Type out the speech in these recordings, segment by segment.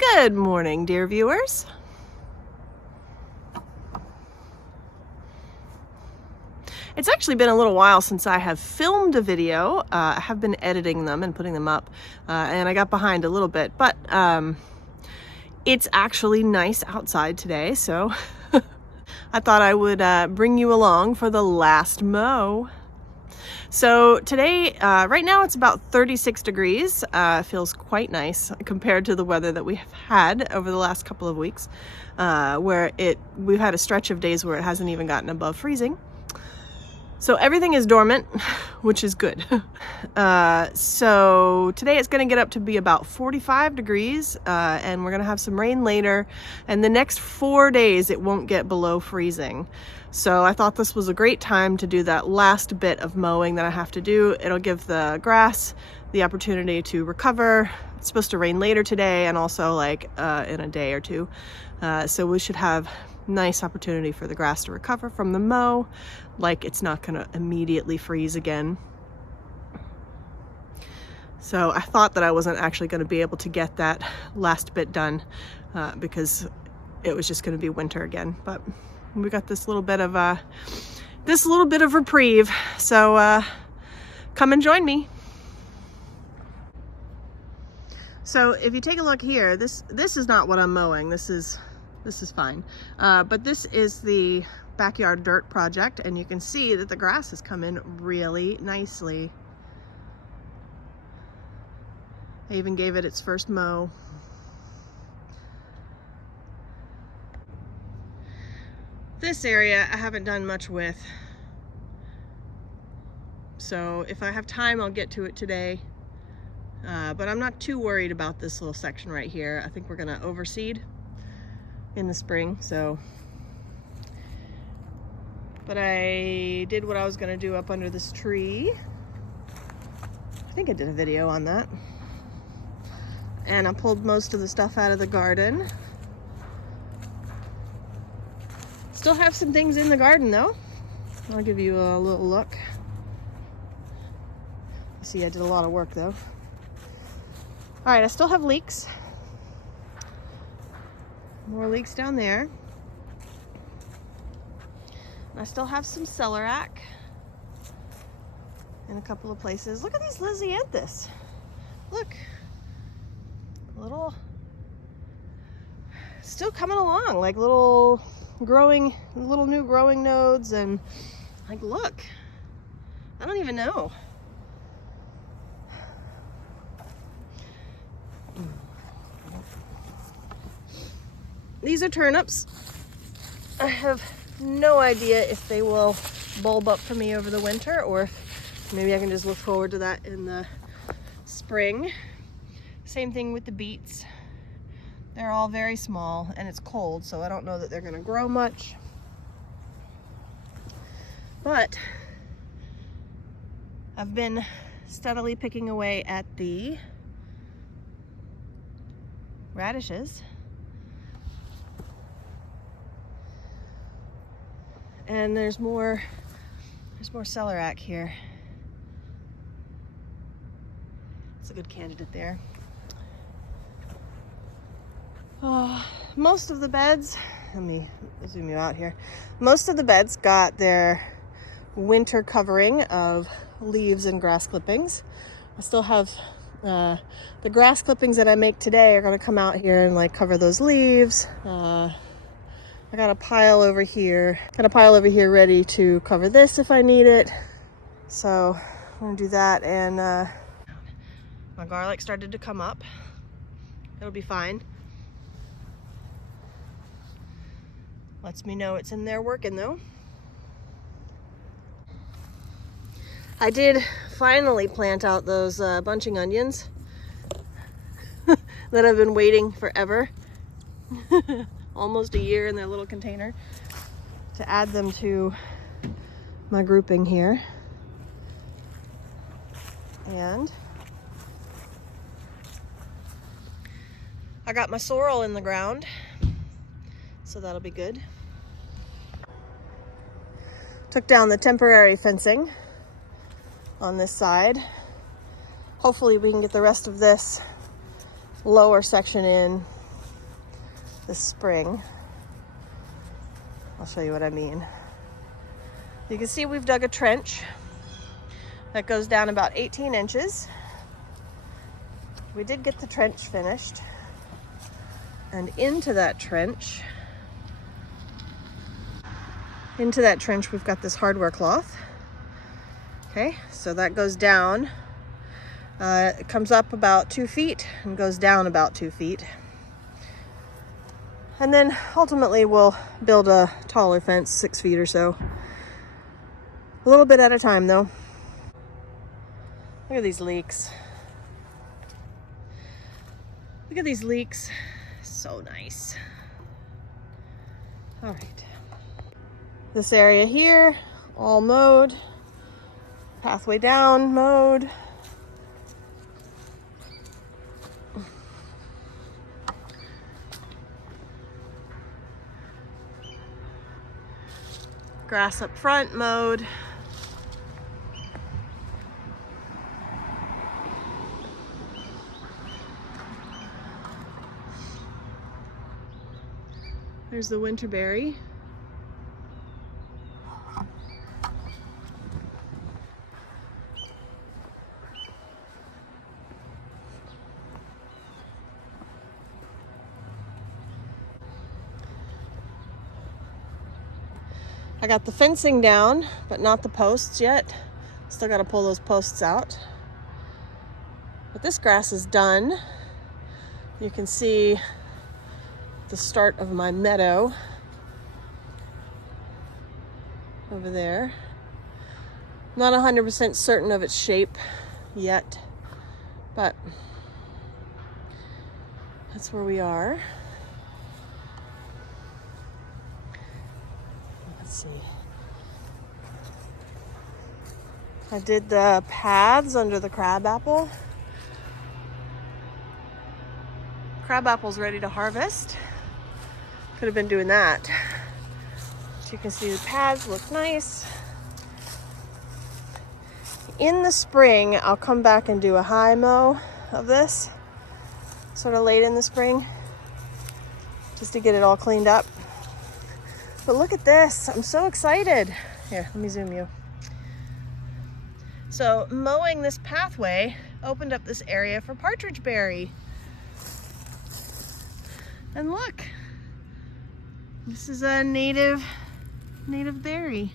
Good morning, dear viewers. It's actually been a little while since I have filmed a video. I have been editing them and putting them up, and I got behind a little bit, but it's actually nice outside today, so I thought I would bring you along for the last mow. So today, right now it's about 36 degrees. Feels quite nice compared to the weather that we have had over the last couple of weeks, where we've had a stretch of days where it hasn't even gotten above freezing. So everything is dormant, which is good. So today it's going to get up to be about 45 degrees, and we're going to have some rain later. And the next 4 days it won't get below freezing. So I thought this was a great time to do that last bit of mowing that I have to do. It'll give the grass the opportunity to recover. It's supposed to rain later today and also like in a day or two. So we should have nice opportunity for the grass to recover from the mow, like it's not going to immediately freeze again. So I thought that I wasn't actually going to be able to get that last bit done because it was just going to be winter again, but we got this little bit of reprieve. So come and join me. So if you take a look here, this is not what I'm mowing. This is fine. But this is the backyard dirt project, and you can see that the grass has come in really nicely. I even gave it its first mow. This area I haven't done much with. So if I have time, I'll get to it today. But I'm not too worried about this little section right here. I think we're gonna overseed in the spring, so. But I did what I was gonna do up under this tree. I think I did a video on that. And I pulled most of the stuff out of the garden. Still have some things in the garden though. I'll give you a little look. See, I did a lot of work though. All right, I still have leeks. More leeks down there. I still have some celeriac in a couple of places. Look at these Lysianthus. Look, still coming along, like little new growing nodes, and like, look, I don't even know. These are turnips. I have no idea if they will bulb up for me over the winter, or if maybe I can just look forward to that in the spring. Same thing with the beets. They're all very small and it's cold, so I don't know that they're gonna grow much. But I've been steadily picking away at the radishes. And there's more celeriac here. It's a good candidate there. Most of the beds, let me zoom you out here. Most of the beds got their winter covering of leaves and grass clippings. I still have the grass clippings that I make today are going to come out here and like cover those leaves. I got a pile over here. Ready to cover this if I need it. So I'm gonna do that, and my garlic started to come up. It'll be fine. Lets me know it's in there working though. I did finally plant out those bunching onions that I've been waiting forever. Almost a year in their little container, to add them to my grouping here. And I got my sorrel in the ground, so that'll be good. Took down the temporary fencing on this side. Hopefully we can get the rest of this lower section in this spring. I'll show you what I mean. You can see we've dug a trench that goes down about 18 inches. We did get the trench finished. And into that trench we've got this hardware cloth. Okay, so that goes down. It comes up about 2 feet and goes down about 2 feet. And then ultimately we'll build a taller fence, 6 feet or so. A little bit at a time though. Look at these leeks. Look at these leeks. So nice. All right. This area here, all mowed. Pathway down, mowed. Grass up front, mowed. There's the winterberry. I got the fencing down, but not the posts yet. Still got to pull those posts out. But this grass is done. You can see the start of my meadow over there. Not 100% certain of its shape yet, but that's where we are. Let's see. I did the paths under the crabapple. Crabapple's ready to harvest. Could have been doing that. So you can see the paths look nice. In the spring, I'll come back and do a high mow of this, sort of late in the spring, just to get it all cleaned up. But look at this, I'm so excited. Here, let me zoom you. So mowing this pathway opened up this area for partridge berry. And look, this is a native berry.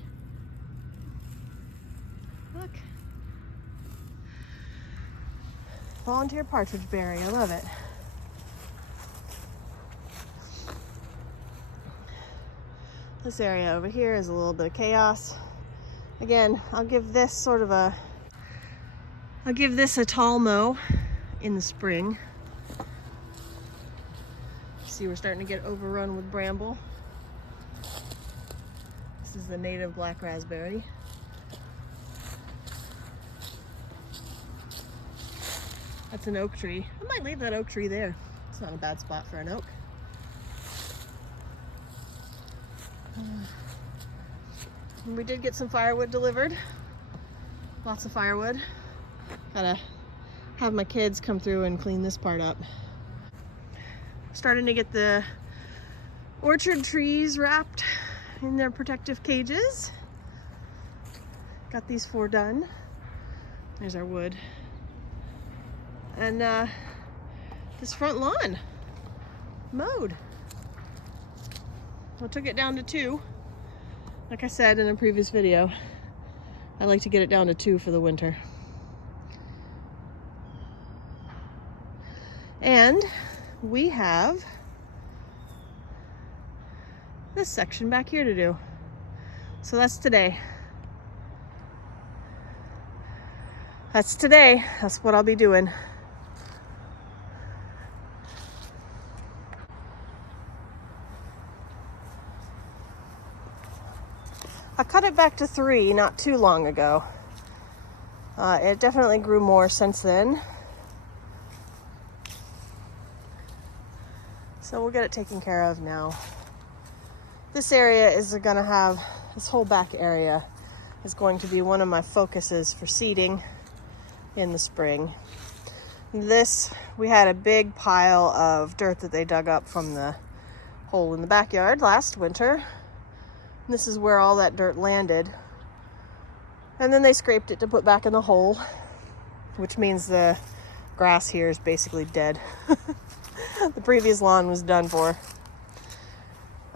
Look. Volunteer partridge berry, I love it. This area over here is a little bit of chaos. Again, I'll give this a tall mow in the spring. See, we're starting to get overrun with bramble. This is the native black raspberry. That's an oak tree. I might leave that oak tree there. It's not a bad spot for an oak. We did get some firewood delivered. Lots of firewood. Gotta have my kids come through and clean this part up. Starting to get the orchard trees wrapped in their protective cages. Got these 4 done. There's our wood. And this front lawn mowed. I took it down to 2. Like I said in a previous video, I like to get it down to 2 for the winter. And we have this section back here to do. So that's today. That's today. That's what I'll be doing. I cut it back to 3 not too long ago. It definitely grew more since then. So we'll get it taken care of now. This area is going to have, this whole back area is going to be one of my focuses for seeding in the spring. This, we had a big pile of dirt that they dug up from the hole in the backyard last winter. This is where all that dirt landed. And then they scraped it to put back in the hole, which means the grass here is basically dead. The previous lawn was done for.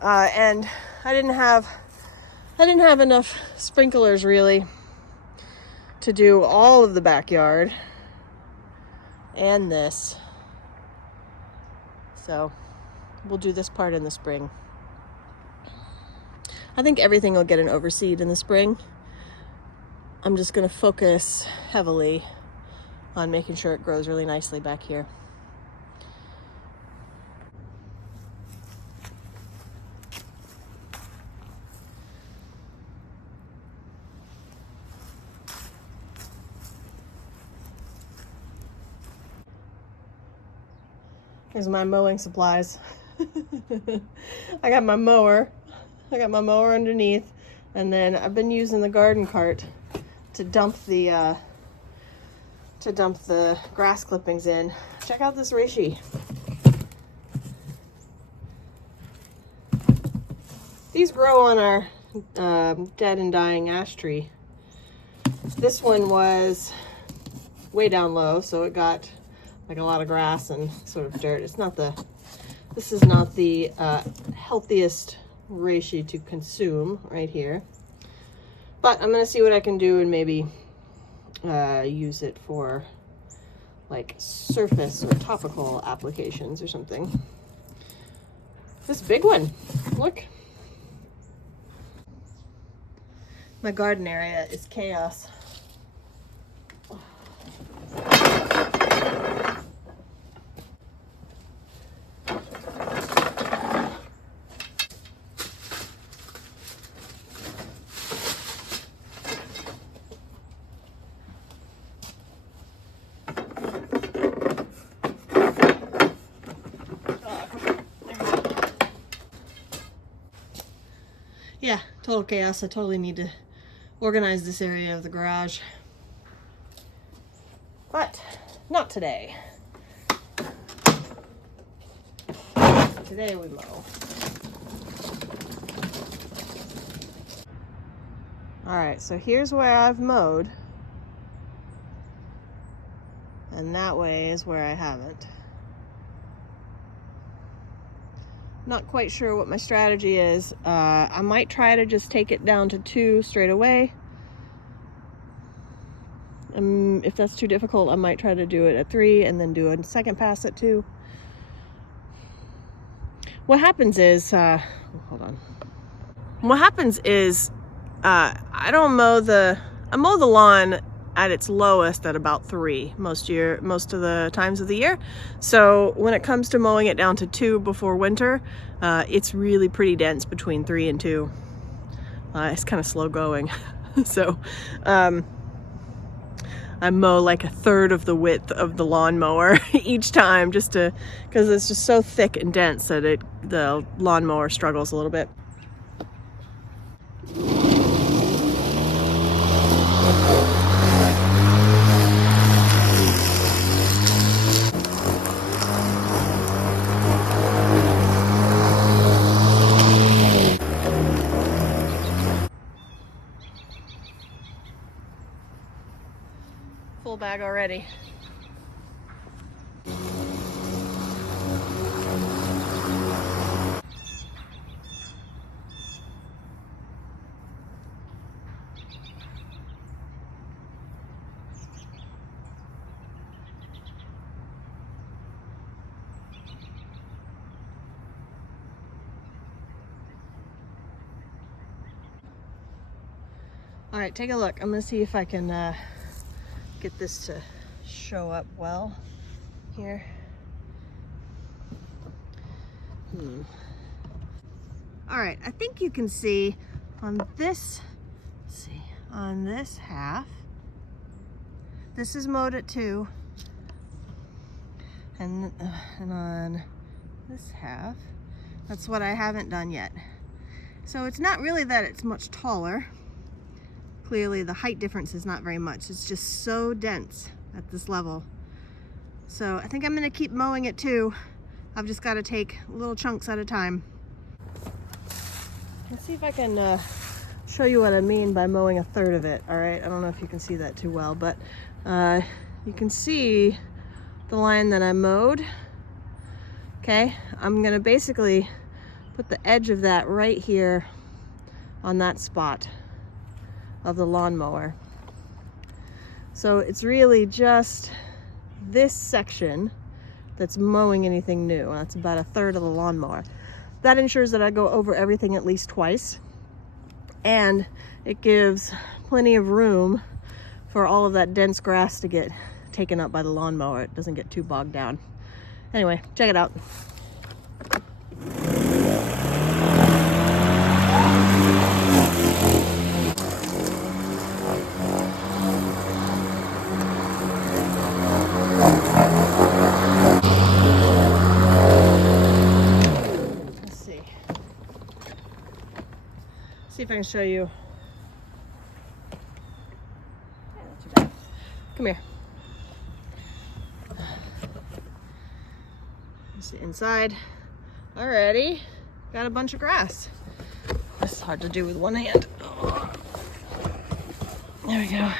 And I didn't have enough sprinklers really to do all of the backyard and this. So we'll do this part in the spring. I think everything will get an overseed in the spring. I'm just going to focus heavily on making sure it grows really nicely back here. Here's my mowing supplies. I got my mower underneath, and then I've been using the garden cart to dump the grass clippings in. Check out this reishi. These grow on our dead and dying ash tree. This one was way down low, so it got like a lot of grass and sort of dirt. This is not the healthiest reishi to consume right here. But I'm gonna see what I can do and maybe use it for like surface or topical applications or something. This big one, look. My garden area is chaos. Yeah, total chaos. I totally need to organize this area of the garage. But not today. Today we mow. Alright, so here's where I've mowed. And that way is where I haven't. Not quite sure what my strategy is. I might try to just take it down to 2 straight away. If that's too difficult, I might try to do it at 3 and then do a second pass at 2. What happens is, hold on. What happens is, I mow the lawn at its lowest at about 3 most of the times of the year. So when it comes to mowing it down to 2 before winter, it's really pretty dense between 3 and 2. It's kind of slow going. So I mow like a third of the width of the lawnmower each time, just because it's just so thick and dense that the lawnmower struggles a little bit. Full bag already. All right, take a look. I'm gonna see if I can get this to show up well here. All right, I think you can see on this, on this half, this is mowed at 2, and on this half, that's what I haven't done yet. So it's not really that it's much taller. Clearly the height difference is not very much. It's just so dense at this level. So I think I'm gonna keep mowing it too. I've just gotta take little chunks at a time. Let's see if I can show you what I mean by mowing a third of it. All right, I don't know if you can see that too well, but you can see the line that I mowed. Okay, I'm gonna basically put the edge of that right here on that spot of the lawnmower. So it's really just this section that's mowing anything new. That's about a third of the lawnmower. That ensures that I go over everything at least twice, and it gives plenty of room for all of that dense grass to get taken up by the lawnmower. It doesn't get too bogged down. Anyway, check it out. See if I can show you. Yeah, not too bad. Come here. It's inside. Alrighty. Got a bunch of grass. This is hard to do with one hand. There we go.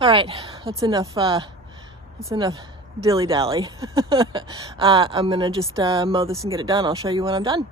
All right, that's enough dilly-dally. I'm gonna just mow this and get it done. I'll show you when I'm done.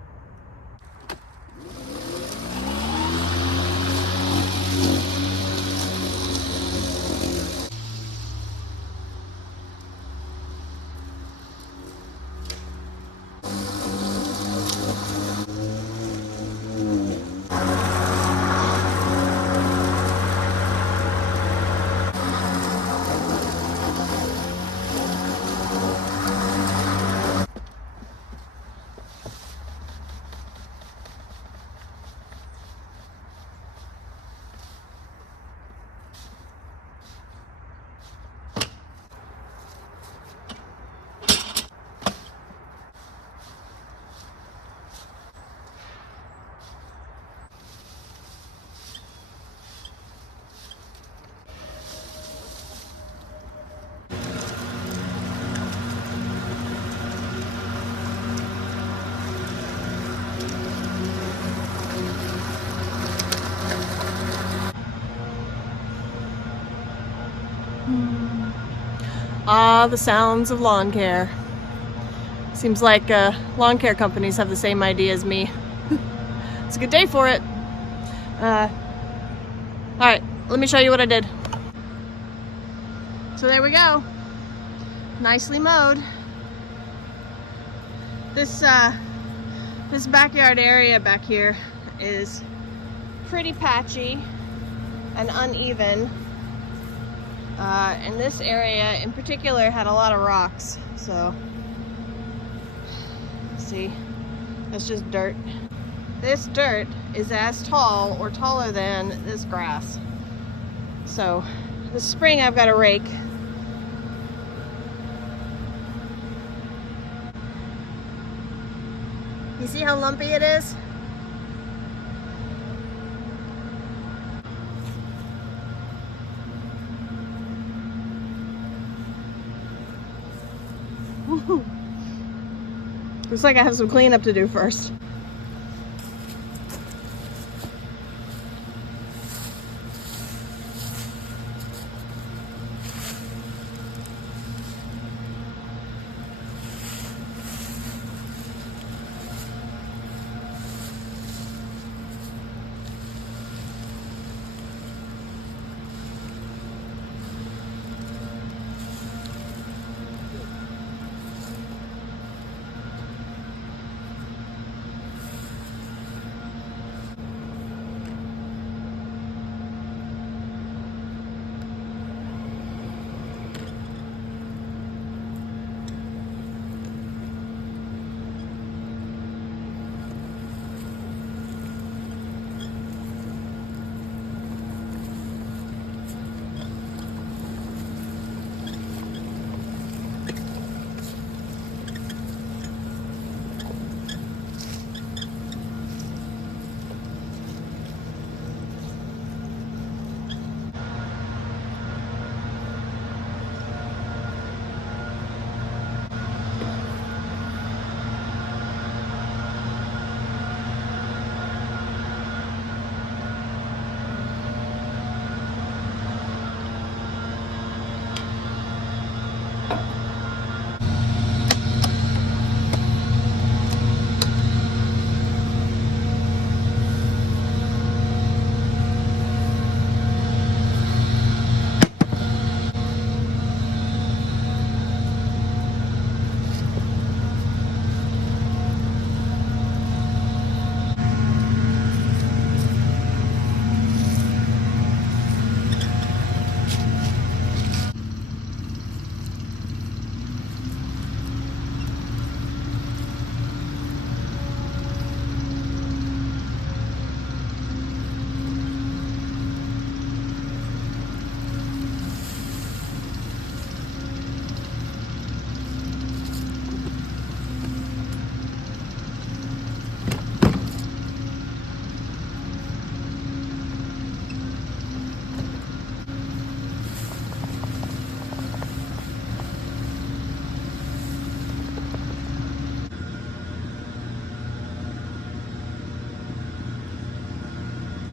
Ah, the sounds of lawn care. Seems like lawn care companies have the same idea as me. It's a good day for it. Alright, let me show you what I did. So there we go. Nicely mowed. This backyard area back here is pretty patchy and uneven. And this area in particular had a lot of rocks, so see, that's just dirt. This dirt is as tall or taller than this grass. So this spring I've got a rake. You see how lumpy it is? Looks like I have some cleanup to do first.